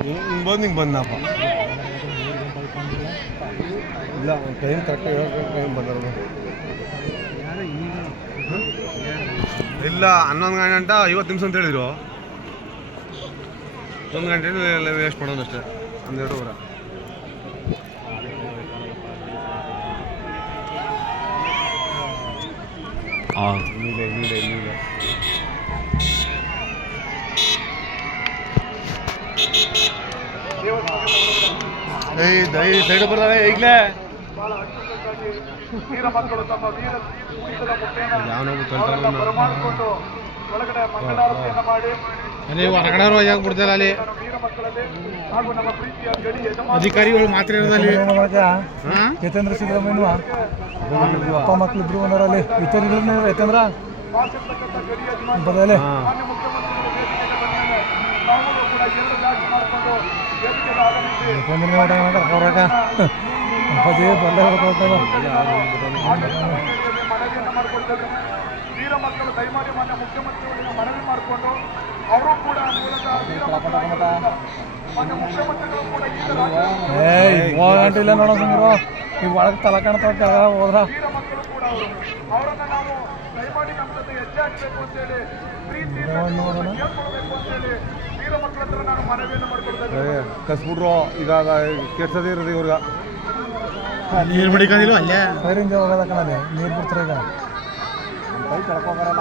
ಬಂದು ಹಿಂಗೆ ಬಂದಪ್ಪ ಇಲ್ಲ ಟೈಮ್ ಕರೆಕ್ಟಾಗಿ ಹೇಳೋ ಟೈಮ್ ಬಂದರು ಇಲ್ಲ 11 ಗಂಟೆ 50 ನಿಮಿಷ ಅಂತ ಹೇಳಿದರು 1 ಗಂಟೆ ವೇಸ್ಟ್ ಮಾಡೋದು ಅಷ್ಟೇ 12 ಇಲ್ಲ ಸೈಡ್ ಬರ್ತಾರೆ ಈಗಲೇ ಹೊರಗಡೆ ಹೋಗಿ ಬಿಡ್ತಾರೆ ಅಲ್ಲಿ ಅಧಿಕಾರಿಗಳು ಮಾತ್ರ ಇರೋದಲ್ಲಿ ಯತೇಂದ್ರ ಸಿದ್ದರಾಮಯ್ಯ ಅಪ್ಪ ಮಕ್ಕಳು ಇಬ್ರು ಬಂದರಲ್ಲಿ ಇತರ ಯತೇಂದ್ರ ಬದಲೇ ಹೊರಗ ಅಪ್ಪಾಜಿ ಬಂದ ವೀರ ಮಕ್ಕಳು ದಯಮಾಡಿ ಮಾನ್ಯ ಮುಖ್ಯಮಂತ್ರಿಗಳಿಗೆ ಮನವಿ ಮಾಡಿಕೊಂಡು ಅವರು ಕೂಡ ಗಂಟೆ ನೋಡೋ ಸಂಗ್ರು ಈಗ ಒಳಗೆ ತಲೆ ಕಾಣ್ತಾ ಹೋದ್ರ ವೀರ ಮಕ್ಕಳು ಕೂಡ ಅವರನ್ನ ನಾವು ದಯಮಾಡಿ ನಮ್ಮ ಜೊತೆ ಹೆಜ್ಜೆ ಹಾಕಬೇಕು ಅಂತೇಳಿ ಪ್ರೀತಿ ಕೇಳ್ಕೊಳ್ಬೇಕು ಅಂತೇಳಿ ವೀರ ಮಕ್ಕಳ ಹತ್ರ ನಾನು ಮನವಿಯನ್ನು ಮಾಡ್ಕೊಳ್ತೇನೆ. ಕಸ್ಬಿಡ್ರು ಈಗ ಕೆಡ್ಸದೇ ಇರೋದು ಇವ್ರಿಗೆ ನೀರು ಬಿಡಿಕೊಂಡಿಲ್ಲ ಅಲ್ಲೇ ಸೈರಿಂದ ಹೋಗೋದ ಕಣದೆ ನೀರು ಬಿಡ್ತಾರೆ ಈಗ ಕೈ ಕಳ್ಕೊಂಬರಲ್ಲ